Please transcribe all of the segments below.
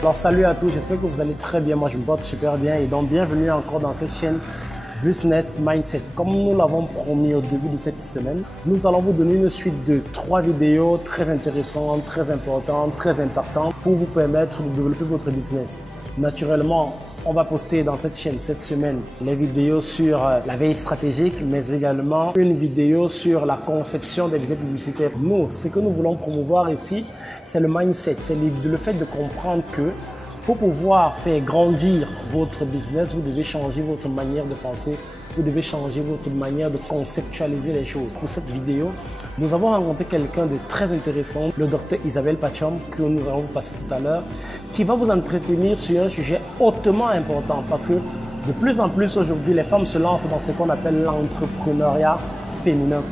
Alors salut à tous, j'espère que vous allez très bien, moi je me porte super bien et donc bienvenue encore dans cette chaîne Business Mindset. Comme nous l'avons promis au début de cette semaine, nous allons vous donner une suite de 3 vidéos très intéressantes, très importantes, très impactantes pour vous permettre de développer votre business. Naturellement, on va poster dans cette chaîne cette semaine les vidéos sur la veille stratégique, mais également une vidéo sur la conception des business publicitaires. Nous, ce que nous voulons promouvoir ici, c'est le mindset, c'est le fait de comprendre que pour pouvoir faire grandir votre business, vous devez changer votre manière de penser, vous devez changer votre manière de conceptualiser les choses. Pour cette vidéo, nous avons rencontré quelqu'un de très intéressant, le docteur Isabelle Pachom, que nous allons vous passer tout à l'heure, qui va vous entretenir sur un sujet hautement important parce que de plus en plus aujourd'hui, les femmes se lancent dans ce qu'on appelle l'entrepreneuriat féminin.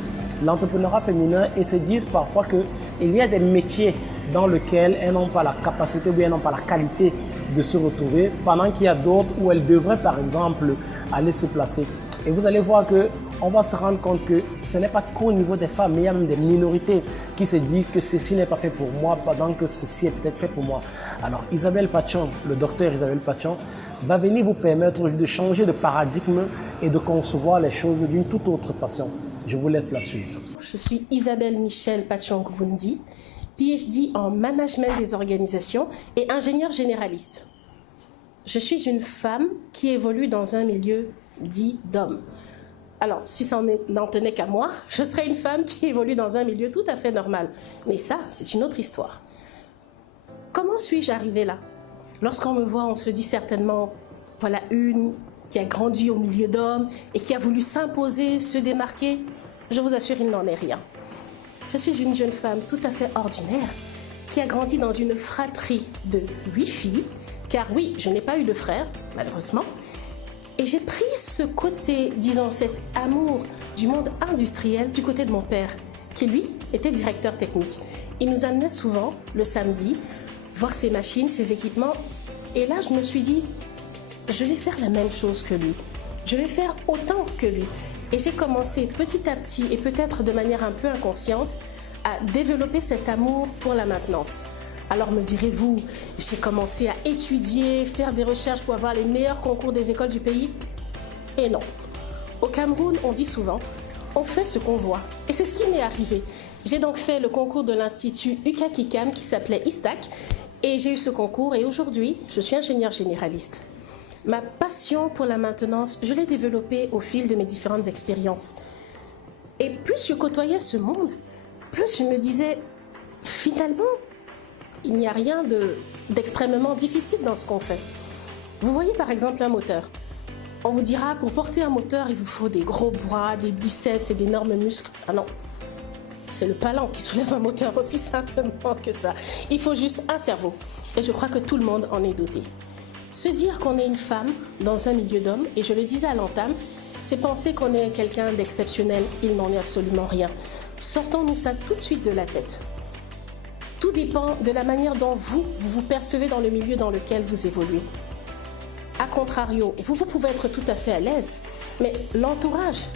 L'entrepreneuriat féminin et se disent parfois qu'il y a des métiers dans lesquels elles n'ont pas la capacité ou bien elles n'ont pas la qualité de se retrouver, pendant qu'il y a d'autres où elles devraient par exemple aller se placer. Et vous allez voir qu'on va se rendre compte que ce n'est pas qu'au niveau des femmes, mais il y a même des minorités qui se disent que ceci n'est pas fait pour moi, pendant que ceci est peut-être fait pour moi. Alors Isabelle Pachom, le docteur Isabelle Pachom, va venir vous permettre de changer de paradigme et de concevoir les choses d'une toute autre façon. Je vous laisse la suivre. Je suis Isabelle Michel Pachong-Gundi, PhD en management des organisations et ingénieure généraliste. Je suis une femme qui évolue dans un milieu dit d'hommes. Alors, si ça n'en tenait qu'à moi, je serais une femme qui évolue dans un milieu tout à fait normal. Mais ça, c'est une autre histoire. Comment suis-je arrivée là? Lorsqu'on me voit, on se dit certainement, voilà une qui a grandi au milieu d'hommes et qui a voulu s'imposer, se démarquer. Je vous assure, il n'en est rien. Je suis une jeune femme tout à fait ordinaire qui a grandi dans une fratrie de 8 filles, car oui, je n'ai pas eu de frère, malheureusement. Et j'ai pris ce côté, disons, cet amour du monde industriel du côté de mon père, qui lui était directeur technique. Il nous amenait souvent le samedi voir ses machines, ses équipements. Et là, je me suis dit, je vais faire la même chose que lui. Je vais faire autant que lui. Et j'ai commencé petit à petit, et peut-être de manière un peu inconsciente, à développer cet amour pour la maintenance. Alors me direz-vous, j'ai commencé à étudier, faire des recherches pour avoir les meilleurs concours des écoles du pays? Et non. Au Cameroun, on dit souvent, on fait ce qu'on voit. Et c'est ce qui m'est arrivé. J'ai donc fait le concours de l'Institut UCAKICAM qui s'appelait ISTAC. Et j'ai eu ce concours et aujourd'hui, je suis ingénieure généraliste. Ma passion pour la maintenance, je l'ai développée au fil de mes différentes expériences. Et plus je côtoyais ce monde, plus je me disais, finalement, il n'y a rien d'extrêmement difficile dans ce qu'on fait. Vous voyez par exemple un moteur. On vous dira, pour porter un moteur, il vous faut des gros bras, des biceps et d'énormes muscles. Ah non, c'est le palan qui soulève un moteur, aussi simplement que ça. Il faut juste un cerveau. Et je crois que tout le monde en est doté. Se dire qu'on est une femme dans un milieu d'hommes, et je le disais à l'entame, c'est penser qu'on est quelqu'un d'exceptionnel. Il n'en est absolument rien. Sortons-nous ça tout de suite de la tête. Tout dépend de la manière dont vous vous percevez dans le milieu dans lequel vous évoluez. A contrario, vous pouvez être tout à fait à l'aise, mais l'entourage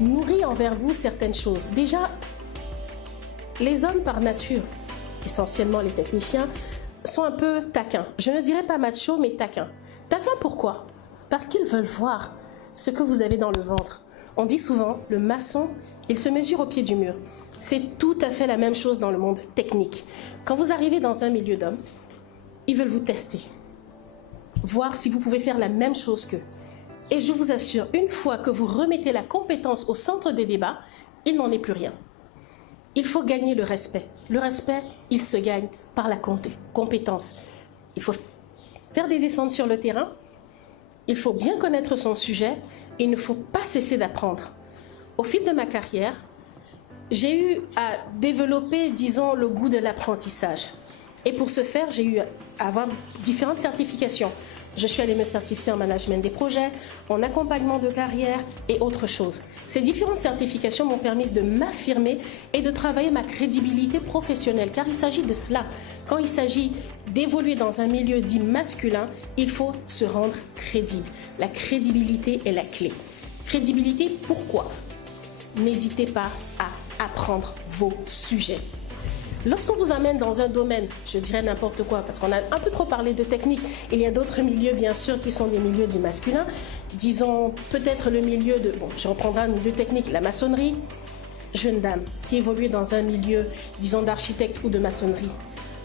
nourrit envers vous certaines choses. Déjà, les hommes par nature, essentiellement les techniciens, sont un peu taquins. Je ne dirais pas macho, mais taquins. Taquins pourquoi? Parce qu'ils veulent voir ce que vous avez dans le ventre. On dit souvent, le maçon, il se mesure au pied du mur. C'est tout à fait la même chose dans le monde technique. Quand vous arrivez dans un milieu d'hommes, ils veulent vous tester. Voir si vous pouvez faire la même chose qu'eux. Et je vous assure, une fois que vous remettez la compétence au centre des débats, il n'en est plus rien. Il faut gagner le respect. Le respect, il se gagne par la compétence. Il faut faire des descentes sur le terrain. Il faut bien connaître son sujet. Et il ne faut pas cesser d'apprendre. Au fil de ma carrière, j'ai eu à développer, disons, le goût de l'apprentissage. Et pour ce faire, j'ai eu à avoir différentes certifications. Je suis allée me certifier en management des projets, en accompagnement de carrière et autres choses. Ces différentes certifications m'ont permis de m'affirmer et de travailler ma crédibilité professionnelle, car il s'agit de cela. Quand il s'agit d'évoluer dans un milieu dit masculin, il faut se rendre crédible. La crédibilité est la clé. Crédibilité, pourquoi? N'hésitez pas à apprendre vos sujets. Lorsqu'on vous amène dans un domaine, je dirais n'importe quoi, parce qu'on a un peu trop parlé de technique, il y a d'autres milieux bien sûr qui sont des milieux dits masculins, disons peut-être le milieu de, bon, je reprendrai un milieu technique, la maçonnerie, jeune dame qui évolue dans un milieu, disons d'architecte ou de maçonnerie.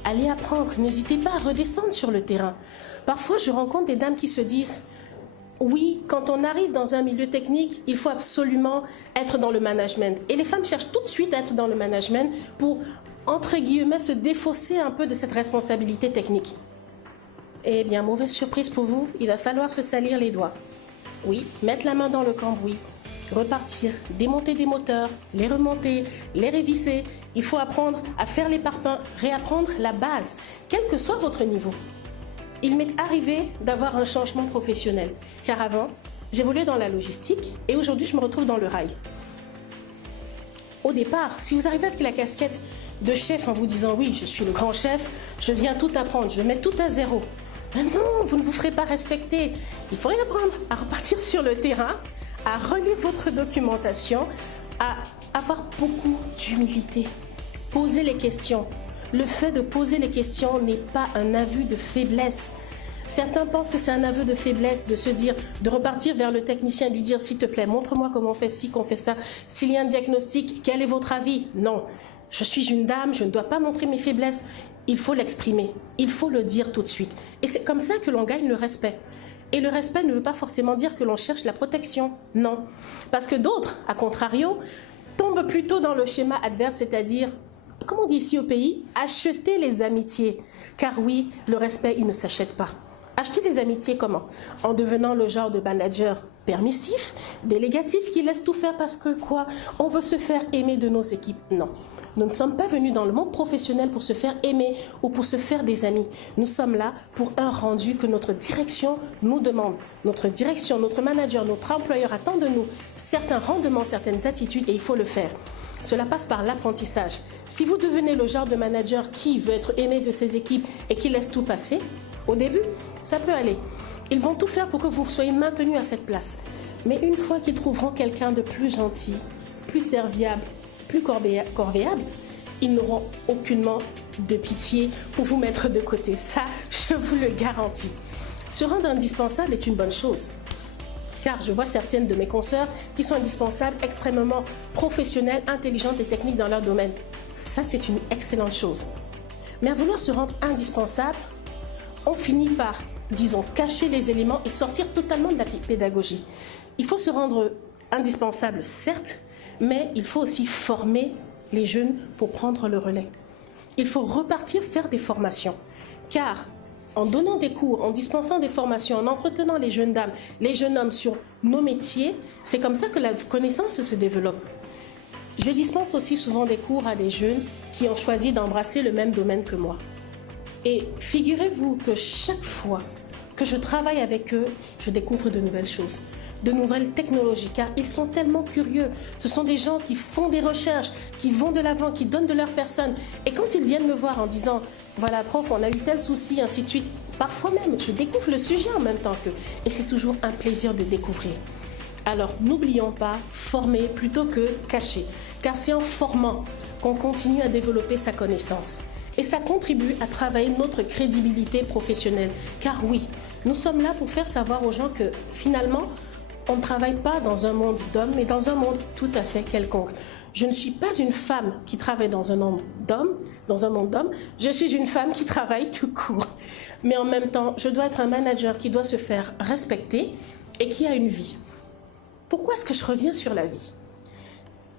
Allez apprendre, n'hésitez pas à redescendre sur le terrain. Parfois je rencontre des dames qui se disent, oui, quand on arrive dans un milieu technique, il faut absolument être dans le management. Et les femmes cherchent tout de suite à être dans le management pour, entre guillemets, se défausser un peu de cette responsabilité technique. Eh bien, mauvaise surprise pour vous, il va falloir se salir les doigts. Oui, mettre la main dans le cambouis, repartir, démonter des moteurs, les remonter, les réviser. Il faut apprendre à faire les parpaings, réapprendre la base, quel que soit votre niveau. Il m'est arrivé d'avoir un changement professionnel, car avant, j'évoluais dans la logistique et aujourd'hui, je me retrouve dans le rail. Au départ, si vous arrivez avec la casquette de chef en vous disant « oui, je suis le grand chef, je viens tout apprendre, je mets tout à zéro », ben non, vous ne vous ferez pas respecter. Il faudrait apprendre à repartir sur le terrain, à relire votre documentation, à avoir beaucoup d'humilité, poser les questions. Le fait de poser les questions n'est pas un aveu de faiblesse. Certains pensent que c'est un aveu de faiblesse de se dire, de repartir vers le technicien et lui dire, s'il te plaît, montre-moi comment on fait ci, qu'on fait ça. S'il y a un diagnostic, quel est votre avis? Non, je suis une dame, je ne dois pas montrer mes faiblesses. Il faut l'exprimer, il faut le dire tout de suite. Et c'est comme ça que l'on gagne le respect. Et le respect ne veut pas forcément dire que l'on cherche la protection, non. Parce que d'autres, à contrario, tombent plutôt dans le schéma adverse, c'est-à-dire, comme on dit ici au pays, acheter les amitiés. Car oui, le respect, il ne s'achète pas. Acheter les amitiés comment? En devenant le genre de manager permissif, délégatif, qui laisse tout faire parce que quoi? On veut se faire aimer de nos équipes. Non. Nous ne sommes pas venus dans le monde professionnel pour se faire aimer ou pour se faire des amis. Nous sommes là pour un rendu que notre direction nous demande. Notre direction, notre manager, notre employeur attend de nous certains rendements, certaines attitudes et il faut le faire. Cela passe par l'apprentissage. Si vous devenez le genre de manager qui veut être aimé de ses équipes et qui laisse tout passer, au début, ça peut aller. Ils vont tout faire pour que vous soyez maintenu à cette place. Mais une fois qu'ils trouveront quelqu'un de plus gentil, plus serviable, plus corvéable, ils n'auront aucunement de pitié pour vous mettre de côté. Ça, je vous le garantis. Se rendre indispensable est une bonne chose. Car je vois certaines de mes consoeurs qui sont indispensables, extrêmement professionnelles, intelligentes et techniques dans leur domaine. Ça, c'est une excellente chose. Mais à vouloir se rendre indispensable, on finit par, disons, cacher les éléments et sortir totalement de la pédagogie. Il faut se rendre indispensable, certes, mais il faut aussi former les jeunes pour prendre le relais. Il faut repartir faire des formations, car en donnant des cours, en dispensant des formations, en entretenant les jeunes dames, les jeunes hommes sur nos métiers, c'est comme ça que la connaissance se développe. Je dispense aussi souvent des cours à des jeunes qui ont choisi d'embrasser le même domaine que moi. Et figurez-vous que chaque fois que je travaille avec eux, je découvre de nouvelles choses, de nouvelles technologies, car ils sont tellement curieux. Ce sont des gens qui font des recherches, qui vont de l'avant, qui donnent de leur personne. Et quand ils viennent me voir en disant « Voilà, prof, on a eu tel souci, ainsi de suite », parfois même, je découvre le sujet en même temps qu'eux. Et c'est toujours un plaisir de découvrir. Alors, n'oublions pas, former plutôt que cacher. Car c'est en formant qu'on continue à développer sa connaissance. Et ça contribue à travailler notre crédibilité professionnelle. Car oui, nous sommes là pour faire savoir aux gens que finalement, on ne travaille pas dans un monde d'hommes, mais dans un monde tout à fait quelconque. Je ne suis pas une femme qui travaille dans un monde d'hommes, je suis une femme qui travaille tout court. Mais en même temps, je dois être un manager qui doit se faire respecter et qui a une vie. Pourquoi est-ce que je reviens sur la vie?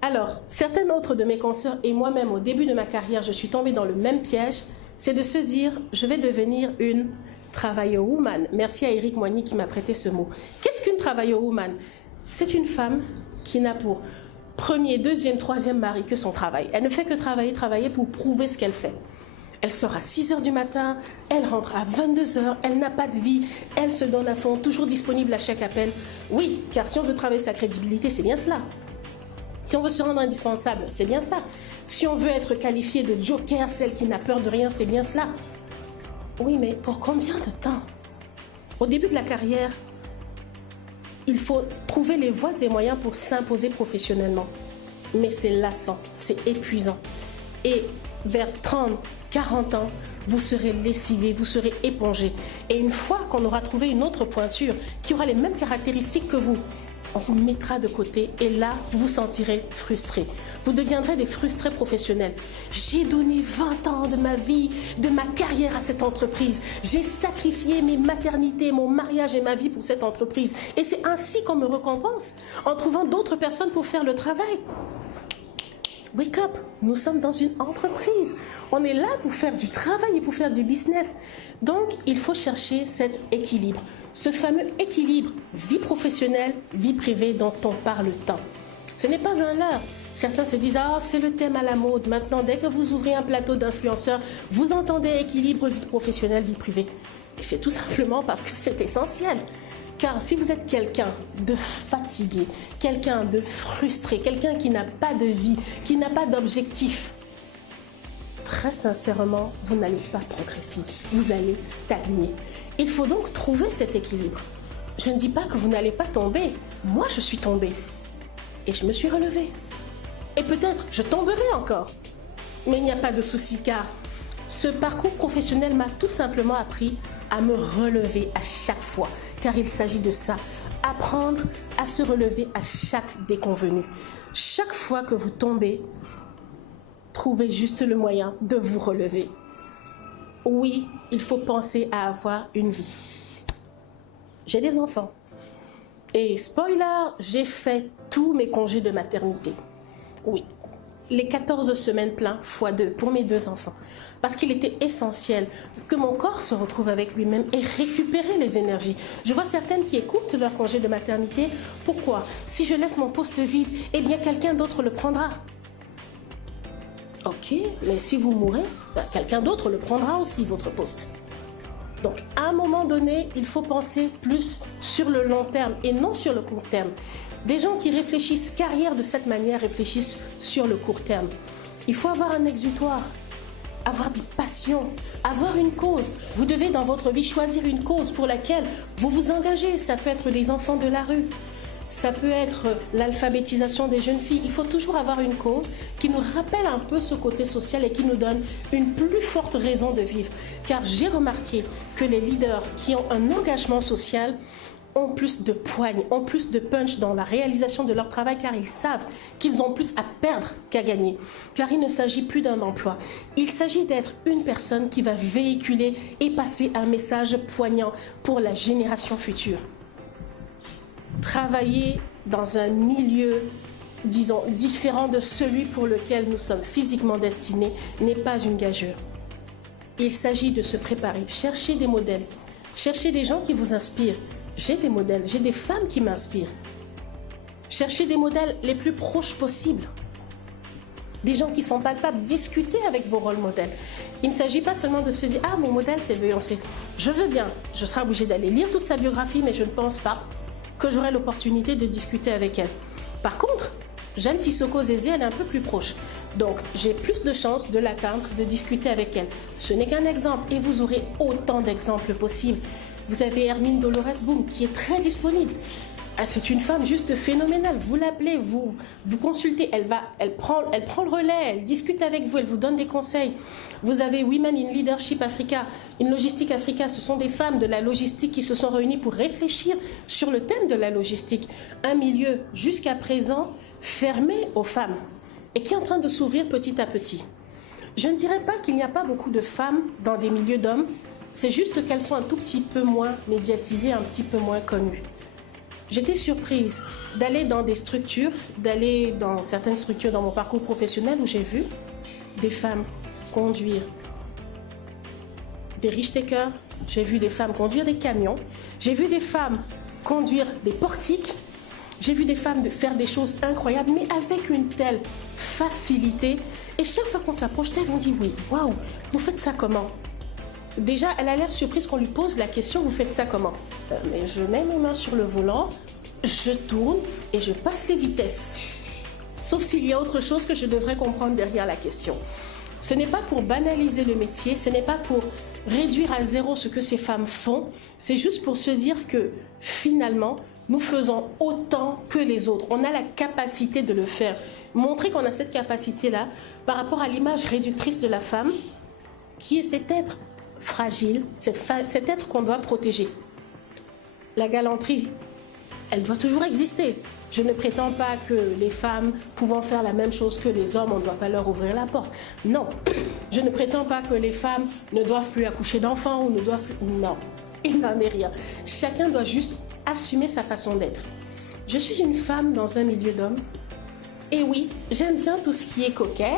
Alors, certaines autres de mes consoeurs et moi-même, au début de ma carrière, je suis tombée dans le même piège, c'est de se dire, je vais devenir une travailleur woman. Merci à Eric Moigny qui m'a prêté ce mot. Qu'est-ce qu'une travailleur woman? C'est une femme qui n'a pour premier, deuxième, troisième mari que son travail. Elle ne fait que travailler pour prouver ce qu'elle fait. Elle sort à 6 h du matin, elle rentre à 22 h, elle n'a pas de vie, elle se donne à fond, toujours disponible à chaque appel. Oui, car si on veut travailler sa crédibilité, c'est bien cela. Si on veut se rendre indispensable, c'est bien ça. Si on veut être qualifié de joker, celle qui n'a peur de rien, c'est bien cela. Oui, mais pour combien de temps? Au début de la carrière, il faut trouver les voies et moyens pour s'imposer professionnellement. Mais c'est lassant, c'est épuisant. Et vers 30, 40 ans, vous serez lessivé, vous serez épongé. Et une fois qu'on aura trouvé une autre pointure qui aura les mêmes caractéristiques que vous, on vous mettra de côté et là, vous vous sentirez frustré. Vous deviendrez des frustrés professionnels. J'ai donné 20 ans de ma vie, de ma carrière à cette entreprise. J'ai sacrifié mes maternités, mon mariage et ma vie pour cette entreprise. Et c'est ainsi qu'on me récompense, en trouvant d'autres personnes pour faire le travail. Wake up, nous sommes dans une entreprise. On est là pour faire du travail et pour faire du business. Donc, il faut chercher cet équilibre. Ce fameux équilibre vie professionnelle, vie privée dont on parle tant. Ce n'est pas un leurre. Certains se disent « Ah, c'est le thème à la mode. Maintenant, dès que vous ouvrez un plateau d'influenceurs, vous entendez équilibre vie professionnelle, vie privée. » Et c'est tout simplement parce que c'est essentiel. Car si vous êtes quelqu'un de fatigué, quelqu'un de frustré, quelqu'un qui n'a pas de vie, qui n'a pas d'objectif, très sincèrement, vous n'allez pas progresser, vous allez stagner. Il faut donc trouver cet équilibre. Je ne dis pas que vous n'allez pas tomber. Moi, je suis tombée. Et je me suis relevée. Et peut-être, je tomberai encore. Mais il n'y a pas de souci, car ce parcours professionnel m'a tout simplement appris à me relever à chaque fois, car il s'agit de ça, apprendre à se relever à chaque déconvenue. Chaque fois que vous tombez, trouvez juste le moyen de vous relever. Oui, il faut penser à avoir une vie. J'ai des enfants. Et spoiler, j'ai fait tous mes congés de maternité. Oui, les 14 semaines plein x 2 pour mes 2 enfants. Parce qu'il était essentiel que mon corps se retrouve avec lui-même et récupérer les énergies. Je vois certaines qui écoutent leur congé de maternité. Pourquoi? Si je laisse mon poste vide, eh bien quelqu'un d'autre le prendra. Ok, mais si vous mourrez, quelqu'un d'autre le prendra aussi, votre poste. Donc, à un moment donné, il faut penser plus sur le long terme et non sur le court terme. Des gens qui réfléchissent carrière de cette manière réfléchissent sur le court terme. Il faut avoir un exutoire, avoir des passions, avoir une cause. Vous devez dans votre vie choisir une cause pour laquelle vous vous engagez. Ça peut être les enfants de la rue, ça peut être l'alphabétisation des jeunes filles. Il faut toujours avoir une cause qui nous rappelle un peu ce côté social et qui nous donne une plus forte raison de vivre. Car j'ai remarqué que les leaders qui ont un engagement social ont plus de poigne, ont plus de punch dans la réalisation de leur travail, car ils savent qu'ils ont plus à perdre qu'à gagner. Car il ne s'agit plus d'un emploi. Il s'agit d'être une personne qui va véhiculer et passer un message poignant pour la génération future. Travailler dans un milieu, disons, différent de celui pour lequel nous sommes physiquement destinés n'est pas une gageure. Il s'agit de se préparer, chercher des modèles, chercher des gens qui vous inspirent. J'ai des modèles, j'ai des femmes qui m'inspirent. Cherchez des modèles les plus proches possibles. Des gens qui sont palpables, discutez avec vos rôles modèles. Il ne s'agit pas seulement de se dire « Ah, mon modèle, c'est Beyoncé. Je veux bien, je serai obligée d'aller lire toute sa biographie, mais je ne pense pas que j'aurai l'opportunité de discuter avec elle. » Par contre, Jeanne Sissoko Zézé, elle est un peu plus proche. Donc, j'ai plus de chances de l'atteindre, de discuter avec elle. Ce n'est qu'un exemple et vous aurez autant d'exemples possibles. Vous avez Hermine Dolores Boom qui est très disponible. C'est une femme juste phénoménale. Vous l'appelez, vous consultez, elle prend le relais, elle discute avec vous, elle vous donne des conseils. Vous avez Women in Leadership Africa, in Logistique Africa. Ce sont des femmes de la logistique qui se sont réunies pour réfléchir sur le thème de la logistique. Un milieu jusqu'à présent fermé aux femmes et qui est en train de s'ouvrir petit à petit. Je ne dirais pas qu'il n'y a pas beaucoup de femmes dans des milieux d'hommes. C'est juste qu'elles sont un tout petit peu moins médiatisées, un petit peu moins connues. J'étais surprise d'aller dans des structures, d'aller dans certaines structures dans mon parcours professionnel où j'ai vu des femmes conduire des riche-takers, j'ai vu des femmes conduire des camions, j'ai vu des femmes conduire des portiques, j'ai vu des femmes faire des choses incroyables, mais avec une telle facilité. Et chaque fois qu'on s'approche d'elle, on dit « Oui, waouh, vous faites ça comment ?» Déjà, elle a l'air surprise qu'on lui pose la question « Vous faites ça comment ?» Mais je mets mes mains sur le volant, je tourne et je passe les vitesses. Sauf s'il y a autre chose que je devrais comprendre derrière la question. Ce n'est pas pour banaliser le métier, ce n'est pas pour réduire à zéro ce que ces femmes font, c'est juste pour se dire que finalement, nous faisons autant que les autres. On a la capacité de le faire. Montrer qu'on a cette capacité-là par rapport à l'image réductrice de la femme, qui est cet être fragile, cet être qu'on doit protéger. La galanterie, elle doit toujours exister. Je ne prétends pas que les femmes pouvant faire la même chose que les hommes, on ne doit pas leur ouvrir la porte. Non, je ne prétends pas que les femmes ne doivent plus accoucher d'enfants ou ne doivent plus... Non, il n'en est rien. Chacun doit juste assumer sa façon d'être. Je suis une femme dans un milieu d'hommes. Et oui, j'aime bien tout ce qui est coquet.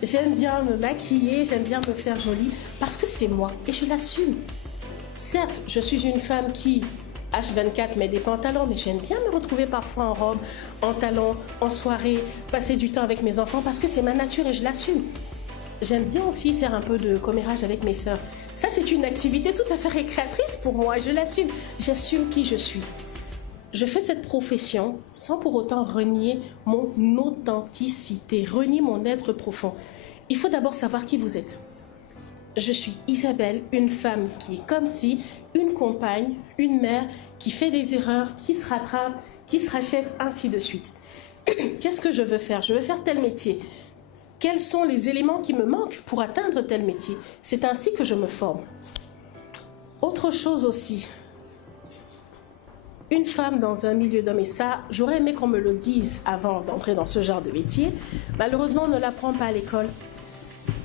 J'aime bien me maquiller, j'aime bien me faire jolie parce que c'est moi et je l'assume. Certes, je suis une femme qui... H24 met des pantalons, mais j'aime bien me retrouver parfois en robe, en talons, en soirée, passer du temps avec mes enfants parce que c'est ma nature et je l'assume. J'aime bien aussi faire un peu de commérage avec mes sœurs. Ça, c'est une activité tout à fait récréatrice pour moi et je l'assume. J'assume qui je suis. Je fais cette profession sans pour autant renier mon authenticité, renier mon être profond. Il faut d'abord savoir qui vous êtes. Je suis Isabelle, une femme qui est comme si, une compagne, une mère qui fait des erreurs, qui se rattrape, qui se rachète, ainsi de suite. Qu'est-ce que je veux faire? Je veux faire tel métier. Quels sont les éléments qui me manquent pour atteindre tel métier? C'est ainsi que je me forme. Autre chose aussi, une femme dans un milieu d'hommes, et ça, j'aurais aimé qu'on me le dise avant d'entrer dans ce genre de métier. Malheureusement, on ne l'apprend pas à l'école.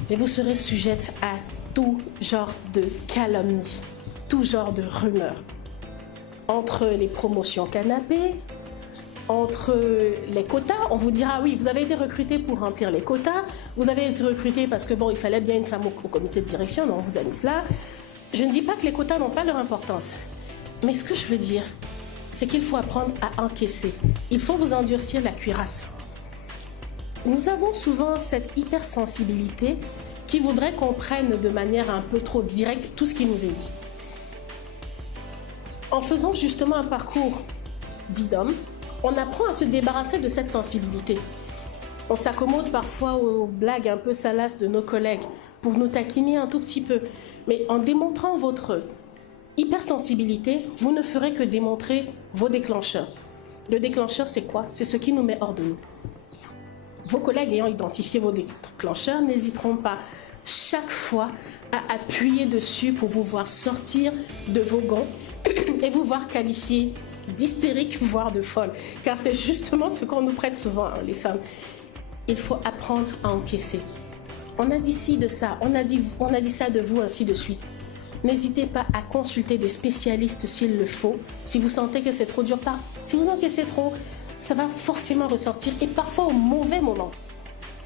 Mais vous serez sujette à tout genre de calomnies, tout genre de rumeurs. Entre les promotions canapé, entre les quotas, on vous dira oui, vous avez été recruté pour remplir les quotas, vous avez été recruté parce que bon, il fallait bien une femme au comité de direction, mais on vous a mis cela. Je ne dis pas que les quotas n'ont pas leur importance, mais ce que je veux dire, c'est qu'il faut apprendre à encaisser. Il faut vous endurcir la cuirasse. Nous avons souvent cette hypersensibilité qui voudrait qu'on prenne de manière un peu trop directe tout ce qui nous est dit. En faisant justement un parcours dit d'homme, on apprend à se débarrasser de cette sensibilité. On s'accommode parfois aux blagues un peu salaces de nos collègues pour nous taquiner un tout petit peu. Mais en démontrant votre hypersensibilité, vous ne ferez que démontrer vos déclencheurs. Le déclencheur, c'est quoi? C'est ce qui nous met hors de nous. Vos collègues ayant identifié vos déclencheurs n'hésiteront pas chaque fois à appuyer dessus pour vous voir sortir de vos gonds et vous voir qualifier d'hystérique, voire de folle. Car c'est justement ce qu'on nous prête souvent, hein, les femmes. Il faut apprendre à encaisser. On a dit ci de ça, on a dit ça de vous, ainsi de suite. N'hésitez pas à consulter des spécialistes s'il le faut. Si vous sentez que c'est trop dur, pas. Si vous encaissez trop, ça va forcément ressortir et parfois au mauvais moment.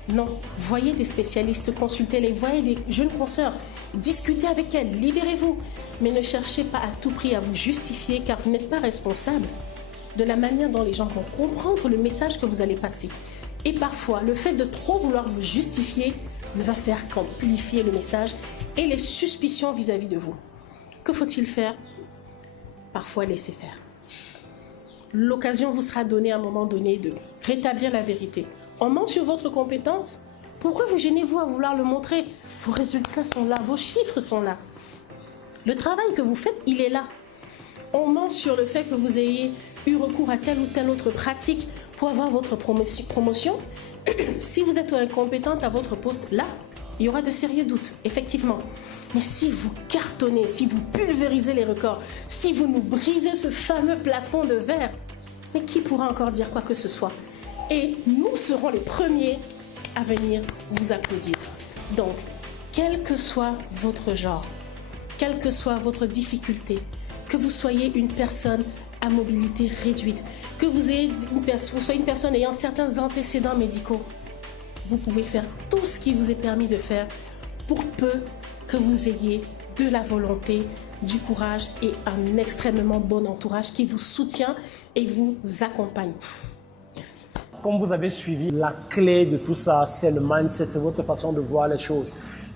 Non, voyez des spécialistes, consultez-les, voyez des jeunes consoeurs, discutez avec elles, libérez-vous. Mais ne cherchez pas à tout prix à vous justifier car vous n'êtes pas responsable de la manière dont les gens vont comprendre le message que vous allez passer. Et parfois, le fait de trop vouloir vous justifier ne va faire qu'amplifier le message et les suspicions vis-à-vis de vous. Que faut-il faire? Parfois, laisser faire. L'occasion vous sera donnée à un moment donné de rétablir la vérité. On ment sur votre compétence. Pourquoi vous gênez-vous à vouloir le montrer? Vos résultats sont là, vos chiffres sont là. Le travail que vous faites, il est là. On ment sur le fait que vous ayez eu recours à telle ou telle autre pratique pour avoir votre promotion. Si vous êtes incompétente à votre poste, là, il y aura de sérieux doutes, effectivement. Mais si vous cartonnez, si vous pulvérisez les records, si vous nous brisez ce fameux plafond de verre, mais qui pourra encore dire quoi que ce soit? Et nous serons les premiers à venir vous applaudir. Donc, quel que soit votre genre, quelle que soit votre difficulté, que vous soyez une personne à mobilité réduite, que vous soyez une personne ayant certains antécédents médicaux, vous pouvez faire tout ce qui vous est permis de faire pour peu que vous ayez de la volonté, du courage et un extrêmement bon entourage qui vous soutient et vous accompagne. Merci. Comme vous avez suivi, la clé de tout ça, c'est le mindset, c'est votre façon de voir les choses.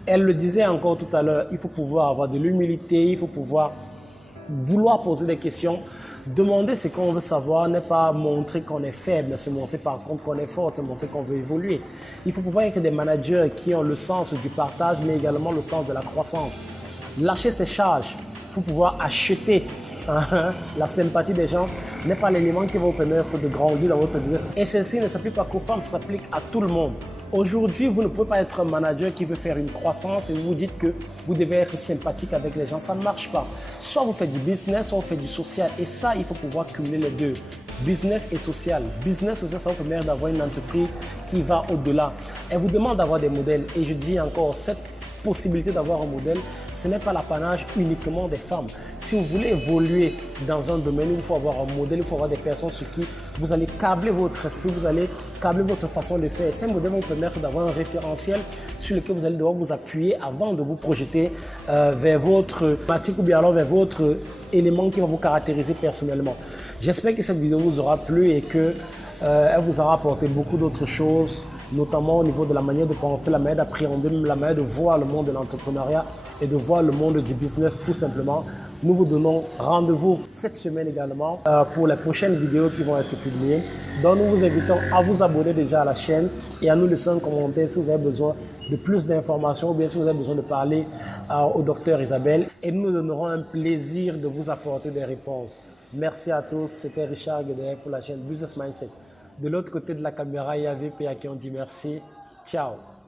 Elle le disait encore tout à l'heure, il faut pouvoir avoir de l'humilité, il faut pouvoir vouloir poser des questions Demander ce qu'on veut savoir n'est pas montrer qu'on est faible, mais c'est montrer par contre qu'on est fort, c'est montrer qu'on veut évoluer. Il faut pouvoir être des managers qui ont le sens du partage, mais également le sens de la croissance. Lâcher ses charges pour pouvoir acheter la sympathie des gens n'est pas l'élément qui va vous permettre de grandir dans votre business. Et ceci ne s'applique pas qu'aux femmes, ça s'applique à tout le monde. Aujourd'hui, vous ne pouvez pas être un manager qui veut faire une croissance et vous vous dites que vous devez être sympathique avec les gens. Ça ne marche pas. Soit vous faites du business, soit vous faites du social. Et ça, il faut pouvoir cumuler les deux. Business et social. Business social, ça vous permet d'avoir une entreprise qui va au-delà. Elle vous demande d'avoir des modèles. Et je dis encore, cette possibilité d'avoir un modèle, ce n'est pas l'apanage uniquement des femmes. Si vous voulez évoluer dans un domaine, il faut avoir un modèle, il faut avoir des personnes sur qui vous allez câbler votre esprit, vous allez câbler votre façon de faire. Ces modèles vont vous permettre d'avoir un référentiel sur lequel vous allez devoir vous appuyer avant de vous projeter vers votre pratique ou bien alors vers votre élément qui va vous caractériser personnellement. J'espère que cette vidéo vous aura plu et que elle vous aura apporté beaucoup d'autres choses, notamment au niveau de la manière de penser, la manière d'appréhender, même la manière de voir le monde de l'entrepreneuriat et de voir le monde du business tout simplement. Nous vous donnons rendez-vous cette semaine également pour les prochaines vidéos qui vont être publiées. Donc nous vous invitons à vous abonner déjà à la chaîne et à nous laisser un commentaire si vous avez besoin de plus d'informations ou bien si vous avez besoin de parler au docteur Isabelle. Et nous nous donnerons un plaisir de vous apporter des réponses. Merci à tous, c'était Richard Guédé pour la chaîne Business Mindset. De l'autre côté de la caméra, il y a VP à qui on dit merci. Ciao.